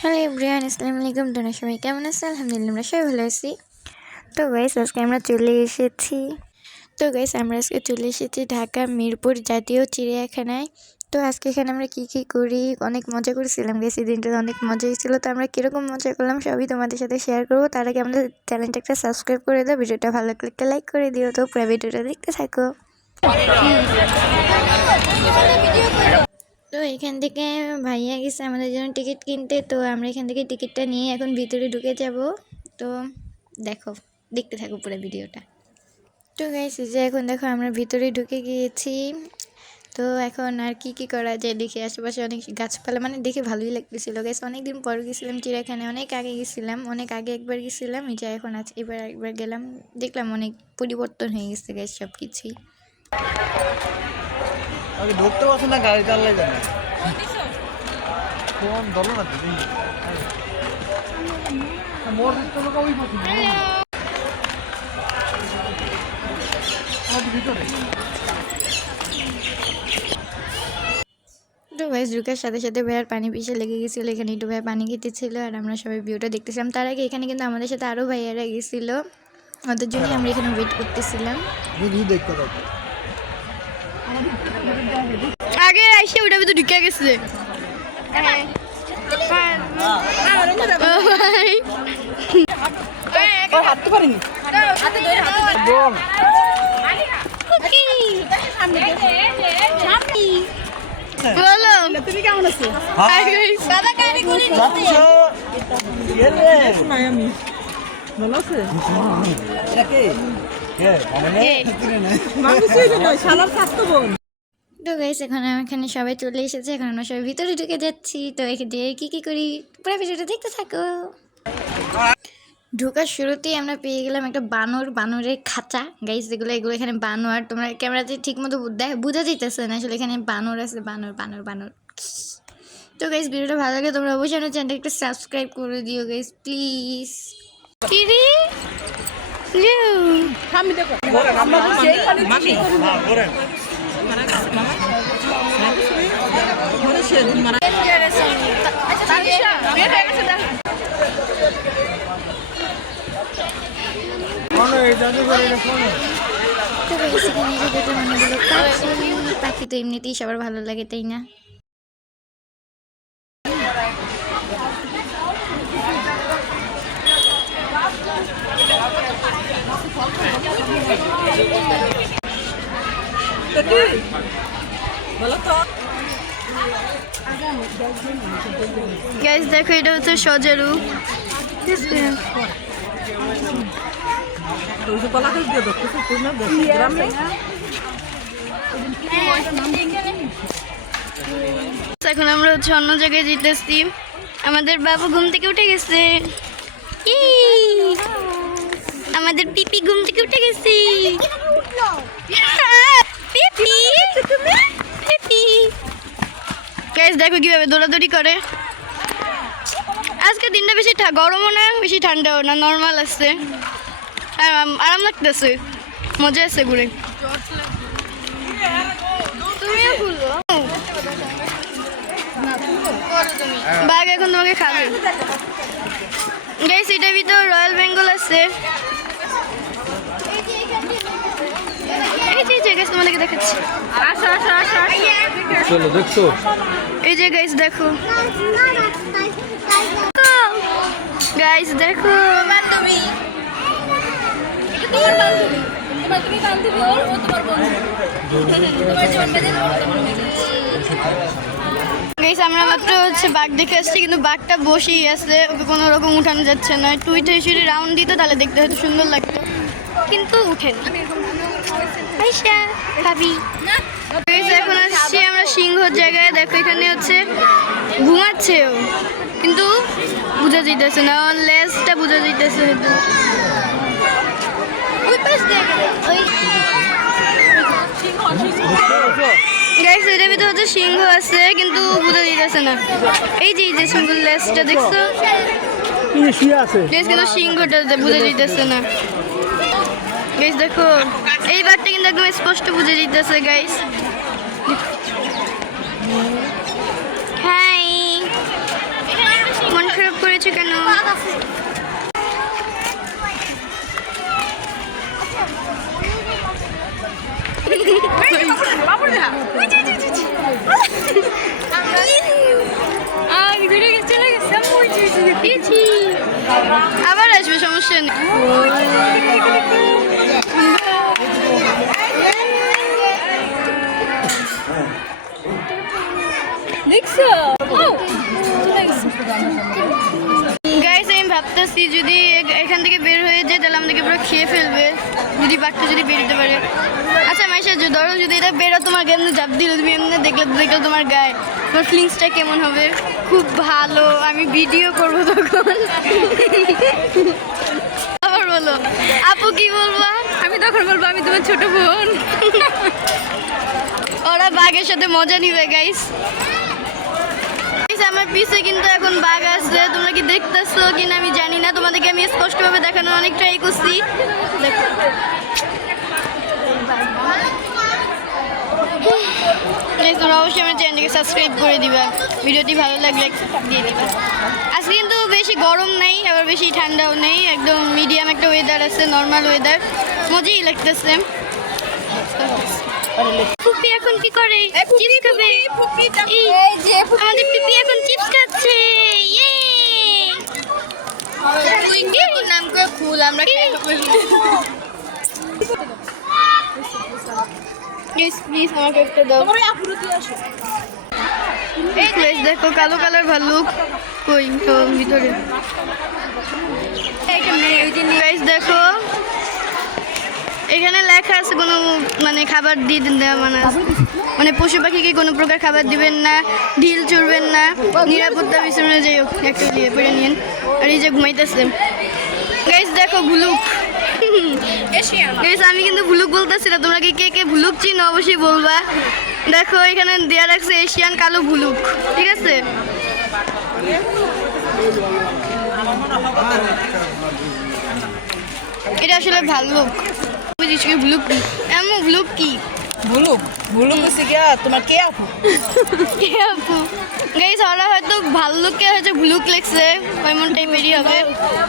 Hello everyone, আসসালামু আলাইকুম। তোমরা সবাই কেমন আছো? আলহামদুলিল্লাহ আমরা সবাই ভালো আছি। তো গাইস আজকে আমরা চলে এসেছি ঢাকা মিরপুর জাতীয় চিড়িয়াখানায়। তো আজকে এখানে আমরা কী করি, অনেক মজা করেছিলাম গাইস। এই দিনটা অনেক মজা হয়েছিল। তো আমরা কীরকম মজা করলাম সবই তোমাদের সাথে শেয়ার করবো। তার আগে আমাদের চ্যানেলটা একটা সাবস্ক্রাইব করে দাও, ভিডিওটা ভালো লাগলে একটা লাইক করে দিও। তো পুরো ভিডিওটা দেখতে থাকো। তো এখান থেকে ভাইয়া গেছে আমাদের জন্য টিকিট কিনতে। তো আমরা এখান থেকে টিকিটটা নিয়ে এখন ভিতরে ঢুকে যাব। তো দেখতে থাকো পুরো ভিডিওটা। তো গাইস যে এখন দেখো আমরা ভিতরে ঢুকে গিয়েছি। তো এখন আর কি করা যায়, দেখি আশেপাশে অনেক গাছপালা, মানে দেখে ভালোই লাগতেছিল গাইস। অনেকদিন পর গেছিলাম চিড়িয়াখানায়, অনেক আগে একবার গেছিলাম। এই যে এখন আছে, এবার একবার গেলাম, দেখলাম অনেক পরিবর্তন হয়ে গেছে গাইস সব কিছুই। আগে ঢুকতে পারছো না, গাড়ি চালালে জানো ফোন ধরো না দিদি মোর দিতে লোক ওই পাচ্ছি ভিতরে। তো গাইস ঢুকার সাথে সাথে ভাইয়ার পানি পিছে লেগে গেছিলো। এখানে একটু ভাইয়া পানি খেতেছিল আর আমরা সবাই ভিউটা দেখতেছিলাম। তার আগে এখানে কিন্তু আমাদের সাথে আরও ভাইয়ারা গেছিলো, ওদের জন্যই আমরা এখানে ওয়েট করতেছিলাম। আগে আইসে ওটা ভিতরে ঢুকে গেছে। হাঁটতে পারিনি বলো তুমি কেমন আছো? তো গাইস এখন এখানে সবাই চলে এসেছে, এখন আমরা সবাই ভিতরে ঢুকে যাচ্ছি। তো এখানে কি করি পুরো ভিডিওটা দেখতে থাকো। ঢোকার শুরুতেই আমরা পেয়ে গেলাম একটা বানরের খাঁচা গাইস। এগুলো এখানে বানর, তোমরা ক্যামেরাতে ঠিক মতো বোঝা যেতেছে না, আসলে এখানে বানর আছে, বানর। তো গাইস ভিডিওটা ভালো লাগে তোমরা অবশ্যই আমার চ্যানেলটা একটু সাবস্ক্রাইব করে দিও গাইস প্লিজ। কিরি আমি দেখো আমরা তো সেই পানি মামি হ্যাঁ করেন মানে সেদিন মারা তানিশা বের হয়ে গেছে। কোন এই জাদু করে এটা কোন তো গাইস এখানে যে দেখো অনেকগুলো পাখি তো এমনিতেই সবার ভালো লাগে, তাই না? গাইস দেখো এটা হচ্ছে সজারু। এখন আমরা হচ্ছে অন্য জায়গায় যেতেছি। আমাদের বাবু ঘুম থেকে উঠে গেছে। আমাদের পিপি ঘুম থেকে উঠে গেছে। পিপি গাইস দেখো কিভাবে দৌড়াদৌড়ি করে। আজকে দিনটা বেশি গরমও না বেশি ঠান্ডাও না, নর্মাল আছে, আরাম লাগতেছে, মজা আছে ঘুরে। বাঘ এখন তোমাকে খাবে গাইস। এটার ভিতর রয়্যাল বেঙ্গল আছে। এই যে গাইস তোমাদেরকে দেখাচ্ছি, চলো দেখছো এই যে গাইস দেখো, গাইস দেখো বান্ধবী, তোমার বান্ধবী, তুমি বান্ধবী ও তোমার বন্ধু, তোমার জীবন বেঁধে গাইস আমরা মাত্র হচ্ছে বাঘ দেখে আসছি, কিন্তু বাঘটা বসেই আছে, ওকে কোনো রকম উঠানো যাচ্ছে না। টুইটে এসে রাউন্ড দিত তাহলে দেখতে হয়তো সুন্দর লাগতো, কিন্তু উঠেন আইসা ভাবি। এখন আসছি আমরা সিংহর জায়গায়। দেখো এখানে হচ্ছে ঘুমাচ্ছে ও, কিন্তু বোঝা যাইতেছে না, ওর লেজটা বোঝা যাইতেছে হয়তো। গাইস এটার ভিতরে হচ্ছে সিংহ আছে, কিন্তু বোঝা যাইতেছে না। এই যে সিংহের লেজটা দেখছো, কিন্তু সিংহটা বোঝা যাইতেছে না। গাইস দেখো এই বারটা কিন্তু একদম স্পষ্ট বুঝে যেতেছে গাইস। হাই, মন খারাপ করেছে কেন? আবার আসবে, সমস্যা নেই। গাইস আমি ভাবতেছি যদি এখান থেকে বের হয়ে যায় তাহলে আমাদেরকে পুরো খেয়ে ফেলবে, যদি বাঘটা যদি বেরোতে পারে। আচ্ছা মাইশা, ধরো যদি এটা বেরো, তোমার এমনি জাপ দিল, তুমি এমনি দেখলে তোমার গায়ে, তোমার ফিলিংসটা কেমন হবে? খুব ভালো, আমি ভিডিও করবো তখন। আবার বলো আপু, কি বলবা? আমি তখন বলবো আমি তোমার ছোট বোন। ওরা বাঘের সাথে মজা নিবে গাইস। আমার পিছে কিন্তু এখন বাঘ আছে, তোমরা কি দেখতেছো কিনা আমি জানি না, তোমাদেরকে আমি স্পষ্টভাবে দেখানোর অনেক ট্রাই করছি। দেখো তোমরা অবশ্যই আমার চ্যানেলটিকে সাবস্ক্রাইব করে দিবা, ভিডিওটি ভালো লাগলে দিয়ে দিবা। আজকে কিন্তু বেশি গরম নেই, আবার বেশি ঠান্ডাও নেই, একদম মিডিয়াম একটা ওয়েদার আছে, নর্মাল ওয়েদার, মজাই লাগতেছে। ফুপি এখন কি করে? চিপস খাবে। আমাদের পিপি এখন চিপস খাচ্ছে। ইয়ে নাম করে ফুল আমরা প্লিজ আমাকে একটা দাও। দেখো কালো কালার ভাল্লুক কই ভিতরে। গাইস দেখো এখানে লেখা আছে কোনো মানে খাবার দিয়ে দেওয়া মানে পশু পাখিকে কোনো প্রকার খাবার দিবেন না, ঢিল চড়বেন না, নিরাপত্তা বিছানায় যাই হোক একটা নিয়ে পড়ে নিন। আর এই যে ঘুমাইতেছে গাইস দেখো ভুলুক। গাইস আমি কিন্তু ভুলুক বলতেছি না, তোমরা কি কে কে ভুলুক চিনো অবশ্যই বলবা। দেখো এখানে দেয়া রাখছে এশিয়ান কালো ভুলুক, ঠিক আছে? এটা আসলে ভাল্লুক, বুঝিস কি ভুলুক কি? এমন ভুলুক কি? ভুলুক হচ্ছে গিয়া তোমার কে আপু? কে আপু? গাইস ওরা হয়তো ভাল্লুককে হয়তো ভুলুক লেখছে, এমন টাইপেরই হবে।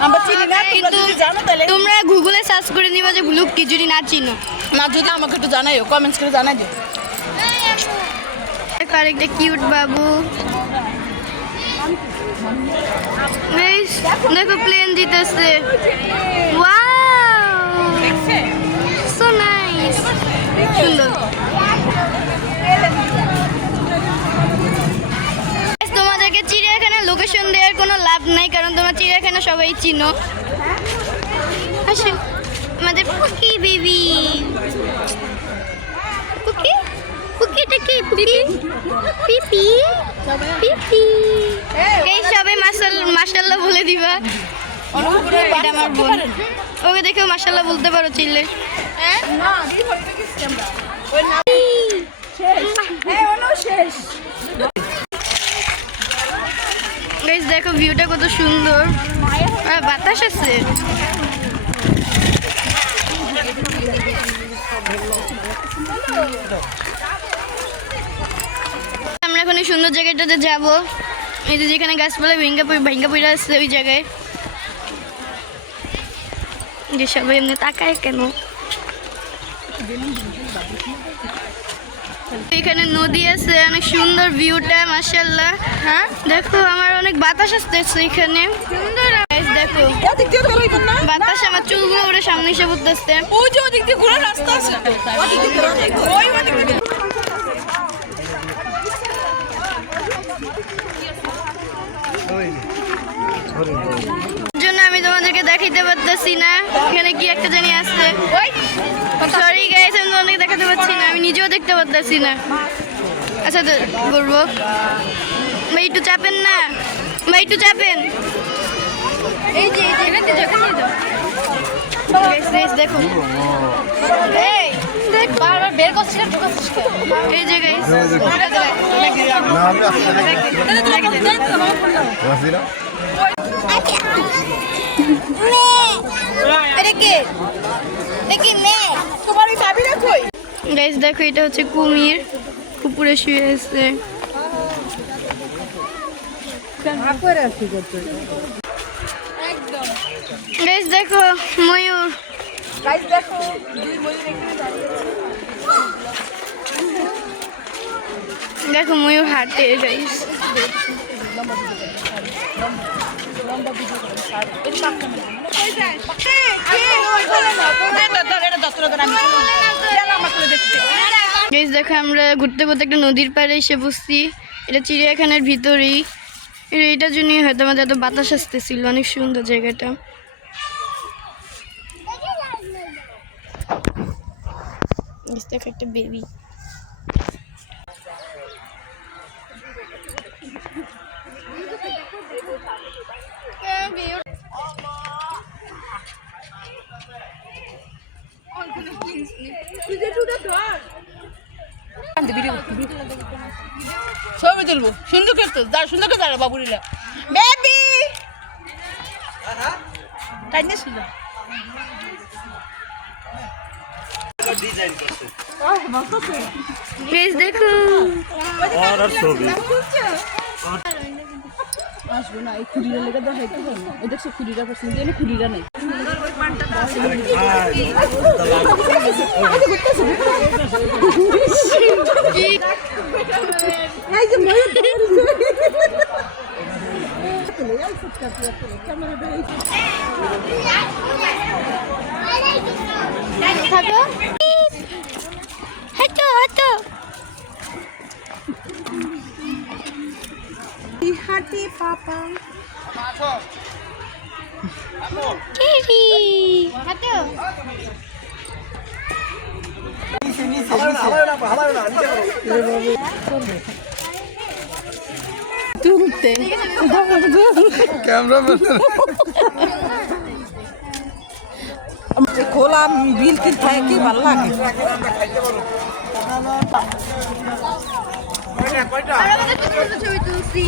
আমরা চিনি না, কিন্তু যদি জানো তাহলে তোমরা গুগলে সার্চ করে নিবা যে ভুলুক কি, যদি না চিনো। না যদি আমাকে একটু জানাইও, কমেন্টস করে জানাই দিও। আরেকটা কিউট বাবু। গাইস দেখো প্লেন দিতেছে। ওয়াও সো নাইস, সুন্দর। তোমাদেরকে চিড়িয়াখানার লোকেশন দেওয়ার কোনো লাভ নাই, কারণ তোমার চিড়িয়াখানা সবাই চিনো। আসেন আমাদের পুকি বেবি। পুকি পুকিটা কি? পুকি পিপি পিপি। এই সবাই মাশাআল্লাহ বলে দিবা। এটা আমার বোন, ওকে দেখেও মাশাআল্লাহ বলতে পারো চিল্লে। গাইস দেখো ভিউটা কত সুন্দর, আর বাতাস আছে। আমরা এখন এই সুন্দর জায়গাটাতে যাব, এই যে যেখানে গাছপালা ভেঙ্গা পড়ে আসছে ওই জায়গায়। যে সবাই এমনি তাকায় কেন? এখানে নদী আছে, অনেক সুন্দর ভিউটা মাশাআল্লাহ। হ্যাঁ দেখো আমার অনেক বাতাস আসতেছে এখানে, সুন্দর। দেখো বাতাস আমার চুলগুলো ওরে সামনে এসে পড়তেছে। ওই যে ওদিক দিয়ে ঘোরার রাস্তা আছে, জন্য আমি তোমাদেরকে দেখাইতে পারতেছি না, এখানে কি একটা জানি আছে। সরি গাইস, আমি তোমাদেরকে দেখাতে পারছি না, আমি নিজেও দেখতে পারতেছি না। আচ্ছা তো করবো ভাই, একটু চাপেন না ভাই, একটু চাপেন। এই যে দেখো বারবার বের করছিস এই যে গাইস এটা কে? তোমার ওই চাবিটা কই? গাইস দেখো এটা হচ্ছে কুমির, উপরে শুয়ে আছে। গাইস দেখো ময়ূর, গাইস দেখো দুই ময়ূর এখানে দাঁড়িয়ে আছে। দেখো ময়ূর হাঁটে গাইস। গাইস দেখো আমরা ঘুরতে ঘুরতে একটা নদীর পাড়ে এসে বসছি। এটা চিড়িয়াখানার ভিতরেই, এটার জন্যই হয়তো আমাদের এত বাতাস আসতেছিল। অনেক সুন্দর জায়গাটা। দেখো একটা বেবি। ছবি তুলবো সুন্দর করতো, সুন্দর করে দাঁড়া বাবুরিলা বেবি তাই না সুন্দর গাইস দেখো আসবো না, এই খুঁড়িটা লেগে দেখাইতে হবে না। ওই দেখছো খুঁড়িটা পছন্দ এনে খুঁড়িটা নেই। থাকো, হাঁটো হাঁটো। হাঁটি পাপা কিরি হাঁটো। তুলতে খোলা বিল কি থাকে কি ভালো লাগে। ছবি তুলছি।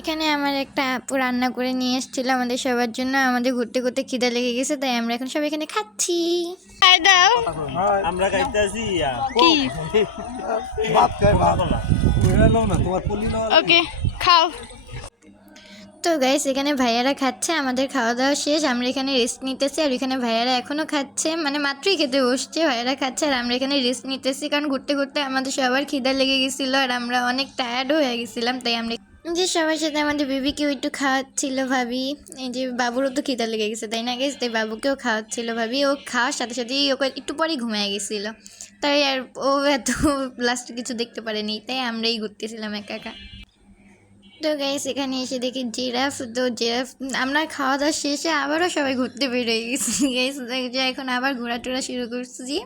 এখানে আমার একটা আপু রান্না করে নিয়ে এসেছিল আমাদের সবার জন্য। আমাদের ঘুরতে ঘুরতে খিদা লেগে গেছে, তাই আমরা এখন সব এখানে খাচ্ছি। খাই দাও। আমরা খাইতেছি কি ভাত খাই ভাত না তোমার পলি না। ওকে খাও। তো গাইস এখানে ভাইয়ারা খাচ্ছে, আমাদের খাওয়া দাওয়া শেষ। আমরা এখানে রেস্ট নিতেছি, আর এখানে ভাইয়ারা এখনও খাচ্ছে, মানে মাত্রই খেতে বসছে। ভাইয়ারা খাচ্ছে আর আমরা এখানে রেস্ট নিতেছি, কারণ ঘুরতে ঘুরতে আমাদের সবার খিদা লেগে গেছিলো আর আমরা অনেক টায়ার্ডও হয়ে গেছিলাম। তাই আমরা যে সবার সাথে আমাদের বেবিকেও একটু খাওয়াচ্ছিল ভাবি। এই যে বাবুরও তো খিদা লেগে গেছে, তাই না গেছে? তাই বাবুকেও খাওয়াচ্ছিল ভাবি। ও খাওয়ার সাথে সাথেই ওকে একটু পরেই ঘুমিয়ে গেছিলো, তাই আর ও এত লাস্টে কিছু দেখতে পারেনি, তাই আমরাই ঘুরতেছিলাম একা একা। তো গাইস এখানে এসে দেখি জিরাফ। তো জিরাফ আমরা খাওয়া দাওয়া শেষে আবারও সবাই ঘুরতে বেরোয় গেছি গাইস। যে এখন আবার ঘোরা টোরা শুরু করছি।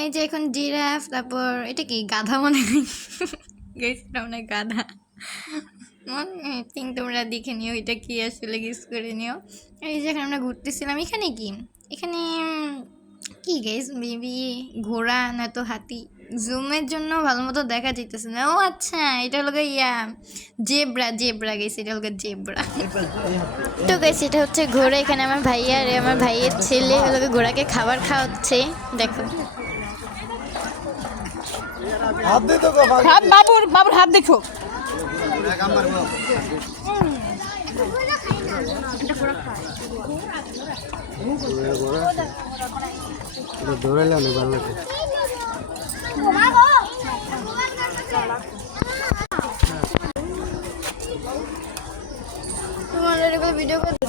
এই যে এখন জিরাফ, তারপর এটা কি গাধা মনে হয় গাইস, এটা মনে হয় গাধা। থিঙ্ক তোমরা দেখে নিও এটা কি আসলে, গেস করে নিও। এই যে এখন আমরা ঘুরতেছিলাম। এখানে কি, এখানে কি গাইস বেবি ঘোড়া না তো হাতি? জুমের জন্য ভালো মতো দেখা যেতেছে না। ও আচ্ছা, এটা হলো জেব্রা। জেব্রা গেছে, এটা হলো জেব্রা। তো গাইস এটা হচ্ছে ঘোড়া। এখানে আমার ভাইয়া আর আমার ভাইয়ের ছেলে হলো ঘোড়াকে খাবার খাওয়াচ্ছে। দেখো বাবুর হাত দেখো। ধরে অনেক ভালো লাগে। তোমার এরকম ভিডিও করতে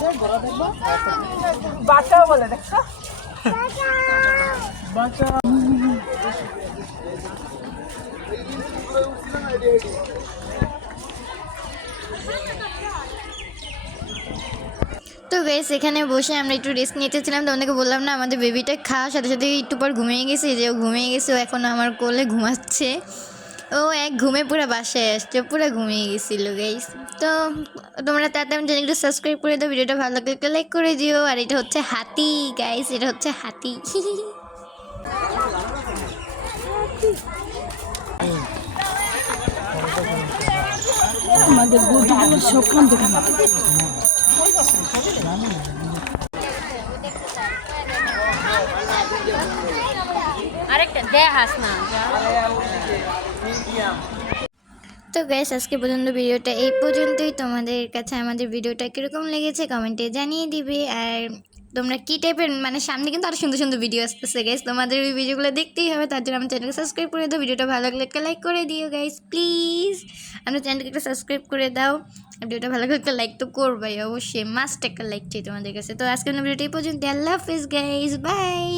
বাচ্চাও বলে দেখছো বাচ্চা। তো গাইস এখানে বসে আমরা একটু রেস্ট নিতেছিলাম। তোমাদেরকে বললাম না আমাদের বেবিটা খাওয়ার সাথে সাথে একটু পর ঘুমিয়ে গেছে। যে ও ঘুমিয়ে গেছে, ও এখন আমার কোলে ঘুমাচ্ছে। ও এক ঘুমে পুরো বাসায় আসছে, পুরো ঘুমিয়ে গেছিল গাইস। তো তোমরা তাতে আমি চ্যানেলটা সাবস্ক্রাইব করে দাও, ভিডিওটা ভালো লাগলে একটা লাইক করে দিও। আর এটা হচ্ছে হাতি গাইস, এটা হচ্ছে হাতি। আমাদের গরুগুলো সবখান থেকে আরেকটা দেখাস না। তো গাইস আজকে পর্যন্ত ভিডিওটা এই পর্যন্তই। তোমাদের কাছে আমাদের ভিডিওটা কীরকম লেগেছে কমেন্টে জানিয়ে দিবে। আর তোমরা কী টাইপের, মানে সামনে কিন্তু আরও সুন্দর সুন্দর ভিডিও আসতেছে গাইস, তোমাদের ওই ভিডিওগুলো দেখতেই হবে। তার জন্য আমার চ্যানেলকে সাবস্ক্রাইব করে দাও, ভিডিওটা ভালো লাগলে একটা লাইক করে দিও গাইস প্লিজ। আমার চ্যানেলকে একটা সাবস্ক্রাইব করে দাও, ভিডিওটা ভালো লাগলে একটা লাইক তো করবাই অবশ্যই, মাস্ট একটা লাইক চাই তোমাদের কাছে। তো আজকের ভিডিওটা এই পর্যন্ত। আল্লাহ হাফিজ গাইস, বাই।